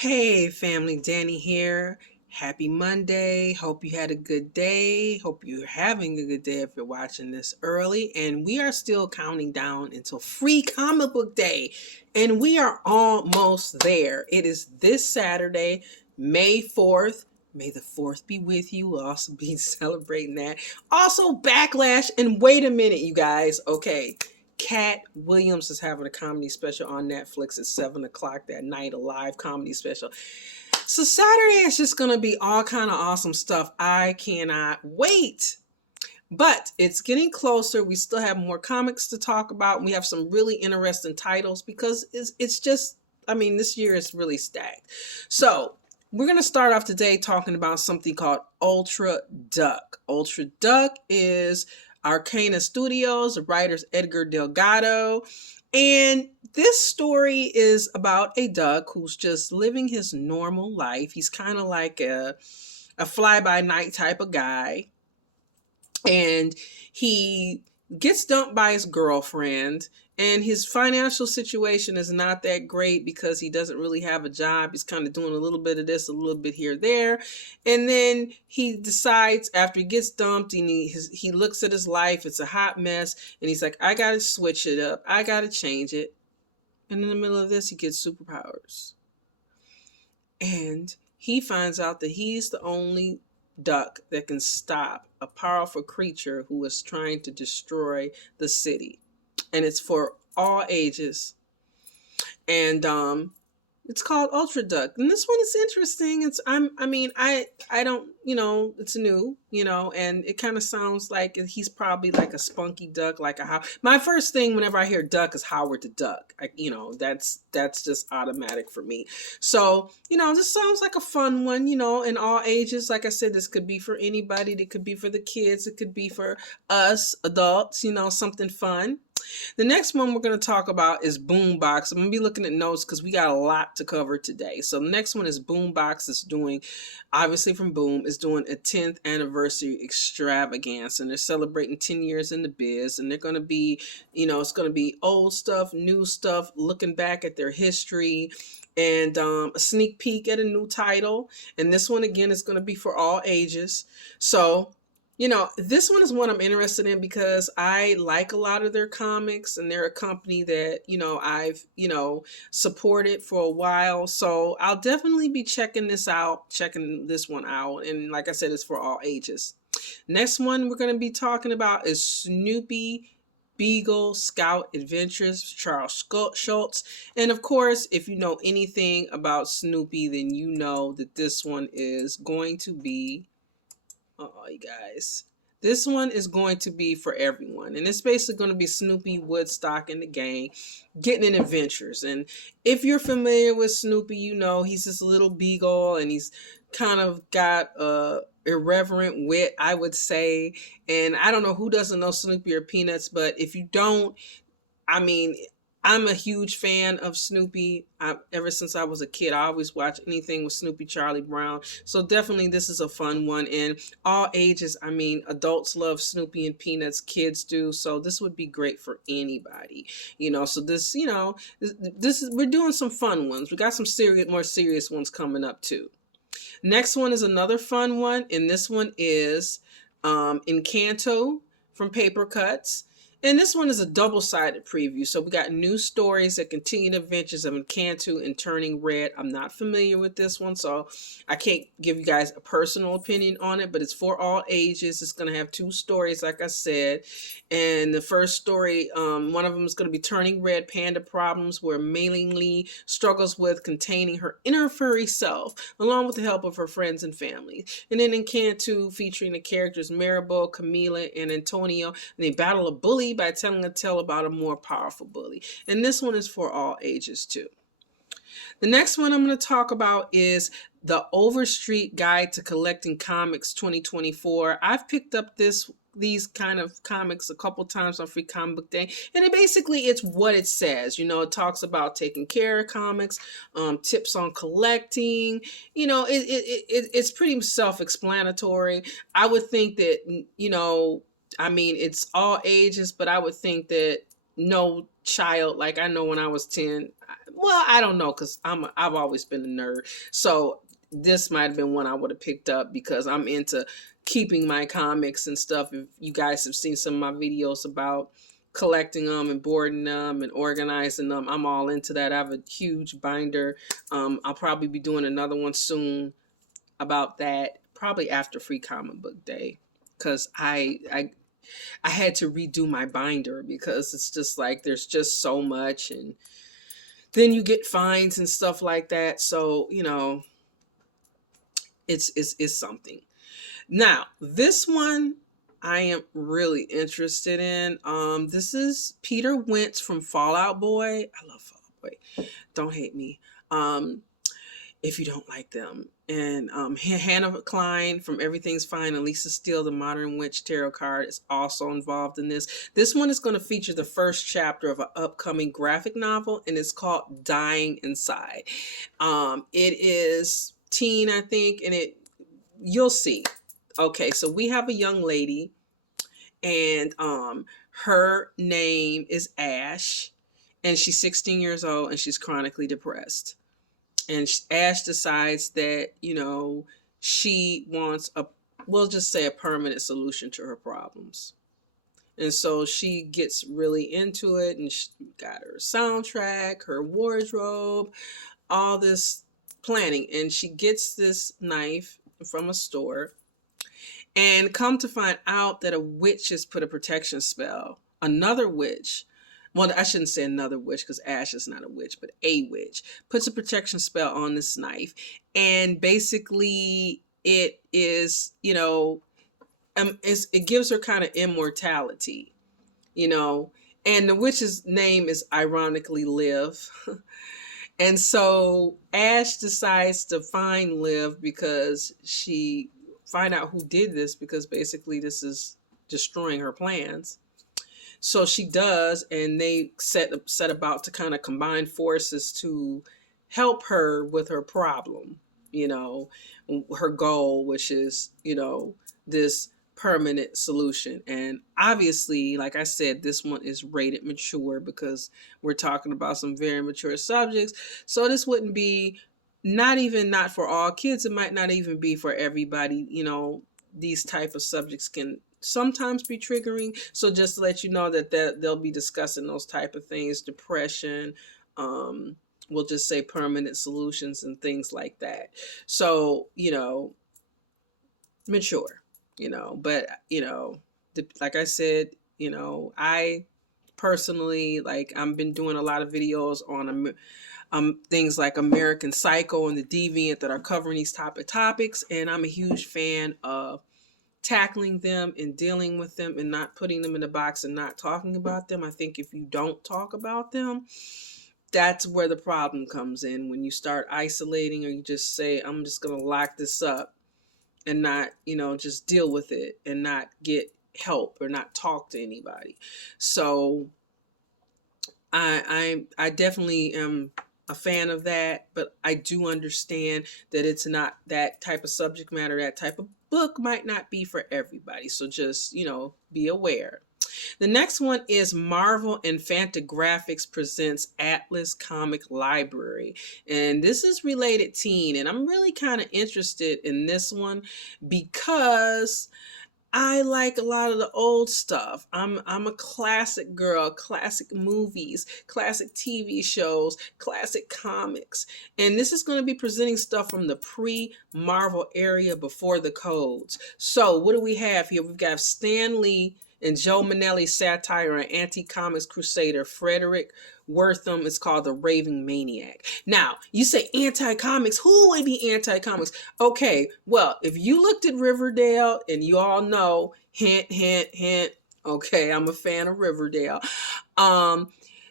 Hey family, Danny here. Happy Monday. Hope you had a good day. Hope you're having a good day if you're watching this early. And we are still counting down until Free Comic Book Day. And we are almost there. It is this Saturday, May 4th. May the 4th be with you. We'll also be celebrating that. Also, Backlash. And wait a minute, you guys. Okay. Cat Williams is having a comedy special on Netflix at 7 o'clock that night, a live comedy special. So Saturday is just going to be all kind of awesome stuff. I cannot wait. But it's getting closer. We still have more comics to talk about. We have some really interesting titles because it's just, this year is really stacked. So we're going to start off today talking about something called Ultra Duck. Ultra Duck is Arcana Studios, the writer's Edgar Delgado. And this story is about a duck who's just living his normal life. He's kind of like a fly-by-night type of guy. And he gets dumped by his girlfriend, and his financial situation is not that great because he doesn't really have a job. He's kind of doing a little bit of this, a little bit here, there. And then he decides after he gets dumped and he looks at his life, it's a hot mess. And he's like, I got to switch it up. I got to change it. And in the middle of this, he gets superpowers. And he finds out that he's the only duck that can stop a powerful creature who is trying to destroy the city. And it's for all ages. And it's called Ultra Duck. And this one is interesting. I don't, it's new, and it kind of sounds like he's probably like a spunky duck, like my first thing whenever I hear duck is Howard the Duck. That's just automatic for me. So, this sounds like a fun one, in all ages. Like I said, this could be for anybody. It could be for the kids. It could be for us adults, something fun. The next one we're going to talk about is Boombox. I'm going to be looking at notes because we got a lot to cover today. So the next one is Boombox is doing, obviously from Boom, is doing a 10th anniversary extravaganza. And they're celebrating 10 years in the biz. And they're going to be, it's going to be old stuff, new stuff, looking back at their history. And a sneak peek at a new title. And this one, again, is going to be for all ages. So this one is one I'm interested in because I like a lot of their comics, and they're a company that, I've, supported for a while. So I'll definitely be checking this one out. And like I said, it's for all ages. Next one we're going to be talking about is Snoopy Beagle Scout Adventures, Charles Schulz. And of course, if you know anything about Snoopy, then you know that this one is going to be, you guys, this one is going to be for everyone. And it's basically going to be Snoopy, Woodstock, and the gang getting in adventures. And if you're familiar with Snoopy, he's this little beagle, and he's kind of got a irreverent wit, I would say. And I don't know who doesn't know Snoopy or Peanuts, but if you don't, I'm a huge fan of Snoopy. Ever since I was a kid, I always watch anything with Snoopy, Charlie Brown. So definitely this is a fun one. And all ages, adults love Snoopy and Peanuts, kids do. So this would be great for anybody. So this, this is, we're doing some fun ones. We got some more serious ones coming up too. Next one is another fun one. And this one is Encanto from Paper Cuts. And this one is a double-sided preview. So we got new stories that continue the adventures of Encanto and Turning Red. I'm not familiar with this one, so I can't give you guys a personal opinion on it, but it's for all ages. It's going to have 2 stories, like I said. And the first story, one of them is going to be Turning Red Panda Problems, where Mei-Ling Lee struggles with containing her inner furry self, along with the help of her friends and family. And then Encanto, featuring the characters Maribel, Camila, and Antonio, and they battle a bully by telling a tale about a more powerful bully. And this one is for all ages too. The next one I'm going to talk about is the Overstreet Guide to Collecting Comics 2024. I've picked up these kind of comics a couple times on Free Comic Book Day, and it's what it says. It talks about taking care of comics, tips on collecting. It's pretty self-explanatory. I would think that it's all ages, but I would think that no child, like I know when I was 10, Well, I don't know, because I've always been a nerd. So this might have been one I would have picked up because I'm into keeping my comics and stuff. If you guys have seen some of my videos about collecting them and boarding them and organizing them, I'm all into that. I have a huge binder. I'll probably be doing another one soon about that, probably after Free Comic Book Day, because I had to redo my binder because it's just like there's just so much, and then you get fines and stuff like that. So, it's something. Now, this one I am really interested in. This is Peter Wentz from Fall Out Boy. I love Fall Out Boy. Don't hate me. If you don't like them. And Hannah Klein from Everything's Fine and Lisa Steele, the Modern Witch Tarot card, is also involved in this. This one is going to feature the first chapter of an upcoming graphic novel, and it's called Dying Inside. It is teen, I think, and you'll see. Okay, so we have a young lady, and her name is Ash, and she's 16 years old, and she's chronically depressed. And Ash decides that, she wants we'll just say a permanent solution to her problems. And so she gets really into it, and she got her soundtrack, her wardrobe, all this planning. And she gets this knife from a store, and come to find out that a witch has put a protection spell. Another witch, well, I shouldn't say another witch because Ash is not a witch, but a witch puts a protection spell on this knife. And basically it is, it gives her kind of immortality, and the witch's name is ironically Liv. And so Ash decides to find Liv because she find out who did this, because basically this is destroying her plans. So she does, and they set about to kind of combine forces to help her with her problem, her goal, which is, this permanent solution. And obviously, like I said, this one is rated mature because we're talking about some very mature subjects. So this wouldn't be not for all kids. It might not even be for everybody. These type of subjects can sometimes be triggering. So just to let you know that they'll be discussing those type of things, depression, we'll just say permanent solutions and things like that. So, mature, but, like I said, I personally, I've been doing a lot of videos on things like American Psycho and The Deviant that are covering these topics. And I'm a huge fan of tackling them and dealing with them and not putting them in a box and not talking about them. I think if you don't talk about them, that's where the problem comes in. When you start isolating, or you just say, I'm just going to lock this up and not, just deal with it and not get help or not talk to anybody. So I definitely am a fan of that, but I do understand that it's not that type of subject matter, that type of book might not be for everybody. So just, be aware. The next one is Marvel and Fantagraphics presents Atlas Comic Library. And this is related teen. And I'm really kind of interested in this one because I like a lot of the old stuff. I'm a classic girl, classic movies, classic TV shows, classic comics. And this is going to be presenting stuff from the pre-Marvel area before the codes. So what do we have here? We've got Stan Lee and Joe Manelli satire on anti-comics crusader Frederick Wertham. Is called The Raving Maniac. Now, you say anti-comics. Who would be anti-comics? Okay, well, if you looked at Riverdale, and you all know, hint, hint, hint. Okay, I'm a fan of Riverdale.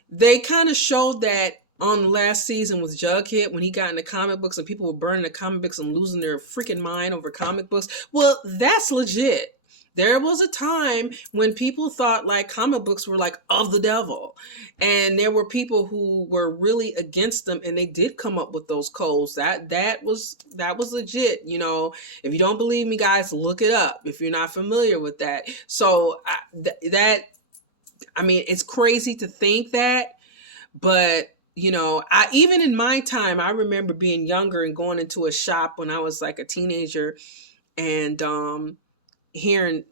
They kind of showed that on the last season with Jughead, when he got into comic books and people were burning the comic books and losing their freaking mind over comic books. Well, that's legit. There was a time when people thought comic books were of the devil. And there were people who were really against them, and they did come up with those codes. That was legit. If you don't believe me, guys, look it up if you're not familiar with that. So it's crazy to think that, but I even in my time, I remember being younger and going into a shop when I was like a teenager, and hearing,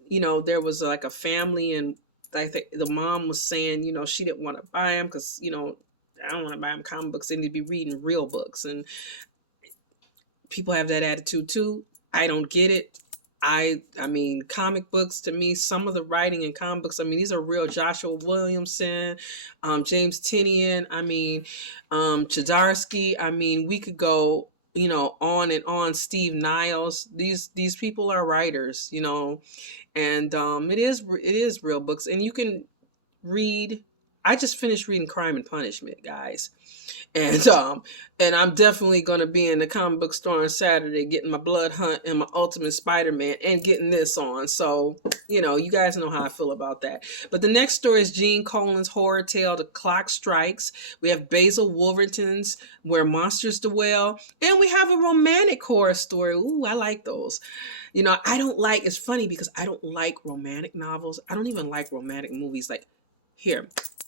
there was like a family, and I think the mom was saying, she didn't want to buy them because, I don't want to buy them comic books. They need to be reading real books. And people have that attitude too. I don't get it. I mean, comic books, to me, some of the writing in comic books, I mean, these are real. Joshua Williamson, James Tynion, I mean, Chadarsky. I mean, we could go, on and on. Steve Niles. These people are writers, and it is real books, and you can read. I just finished reading Crime and Punishment, guys. And I'm definitely gonna be in the comic book store on Saturday getting my Blood Hunt and my Ultimate Spider-Man and getting this on. So, you guys know how I feel about that. But the next story is Gene Colan's horror tale, The Clock Strikes. We have Basil Wolverton's Where Monsters Dwell. And we have a romantic horror story. Ooh, I like those. It's funny because I don't like romantic novels. I don't even like romantic movies. Like, here,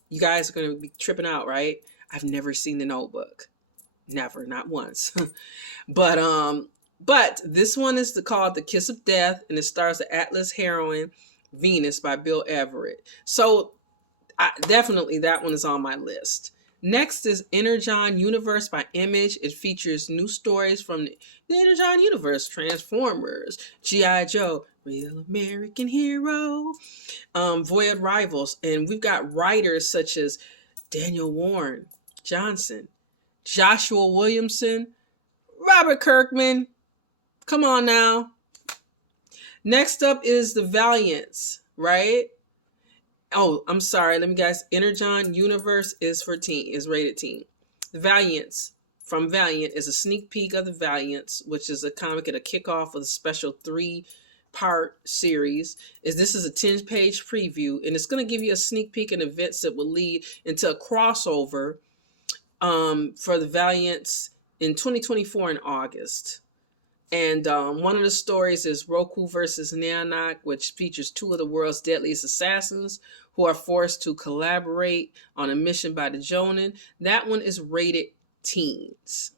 you guys are gonna be tripping out, right? I've never seen The Notebook. Never, not once. But this one is called The Kiss of Death, and it stars the Atlas heroine Venus by Bill Everett. So definitely that one is on my list. Next is Energon Universe by Image. It features new stories from the Energon Universe, Transformers, G.I. Joe, Real American Hero, Void Rivals. And we've got writers such as Daniel Warren Johnson, Joshua Williamson, Robert Kirkman. Come on now. Next up is the Valiants, right? Oh, I'm sorry. Let me guess. Energon Universe is rated teen. The Valiants from Valiant is a sneak peek of the Valiants, which is a comic at a kickoff of a special 3-part series. This is a 10-page preview, and it's going to give you a sneak peek in events that will lead into a crossover for the Valiants in 2024 in August. And one of the stories is Roku versus Neonok, which features 2 of the world's deadliest assassins who are forced to collaborate on a mission by the Jonin. That one is rated teens.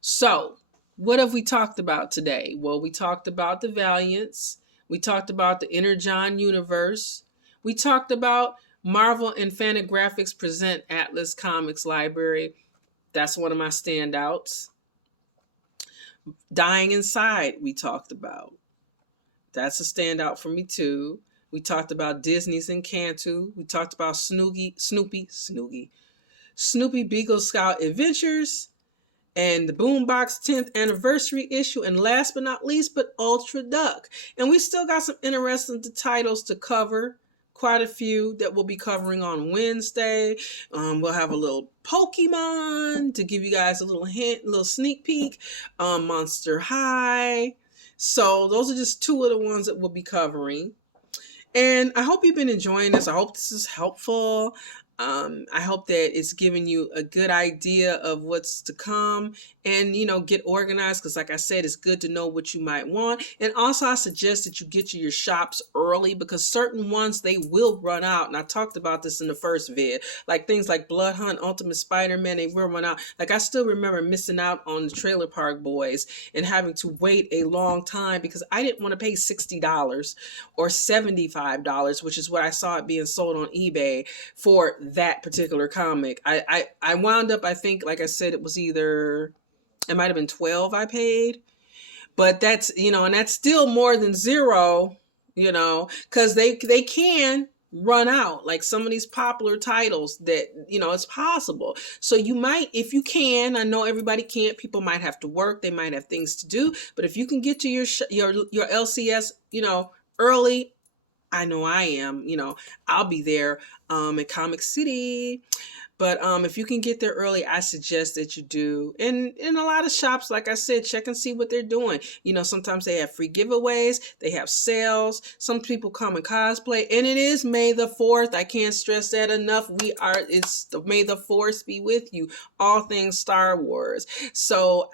So, what have we talked about today? Well, we talked about the Valiants. We talked about the Energon Universe. We talked about Marvel and Fantagraphics present Atlas Comics Library. That's one of my standouts. Dying Inside, we talked about. That's a standout for me too. We talked about Disney's Encanto. We talked about Snoopy Beagle Scout Adventures and the Boombox 10th anniversary issue. And last but not least, but Ultra Duck. And we still got some interesting titles to cover. Quite a few that we'll be covering on Wednesday. We'll have a little Pokemon to give you guys a little hint, a little sneak peek. Monster High. So those are just 2 of the ones that we'll be covering. And I hope you've been enjoying this. I hope this is helpful. I hope that it's giving you a good idea of what's to come and, get organized. Because like I said, it's good to know what you might want. And also I suggest that you get to your shops early because certain ones, they will run out. And I talked about this in the first vid, like things like Blood Hunt, Ultimate Spider-Man, they will run out. Like I still remember missing out on the Trailer Park Boys and having to wait a long time because I didn't want to pay $60 or $75, which is what I saw it being sold on eBay for that particular comic. I wound up, I think, like I said, it might have been $12 I paid, but that's, and that's still more than zero, because they can run out, like some of these popular titles that, it's possible. So you might, if you can, I know everybody can't, people might have to work, they might have things to do, but if you can get to your LCS, early, I know I am, I'll be there in Comic City. But if you can get there early, I suggest that you do. And in a lot of shops, like I said, check and see what they're doing. Sometimes they have free giveaways. They have sales. Some people come and cosplay. And it is May the 4th. I can't stress that enough. It's May the 4th be with you. All things Star Wars. So,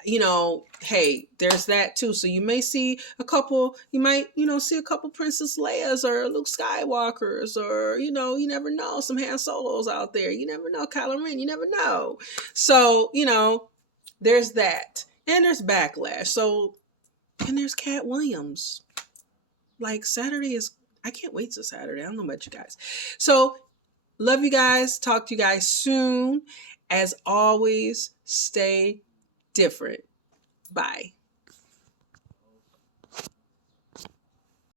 hey, there's that too. So you may see a couple, see a couple Princess Leia's or Luke Skywalker's or, you never know, some Han Solos out there. You never know. Kylo Ren. You never know. So, there's that. And there's Backlash. So, and there's Cat Williams. Like, Saturday is, I can't wait till Saturday. I don't know about you guys. So, love you guys. Talk to you guys soon. As always, stay different. Bye.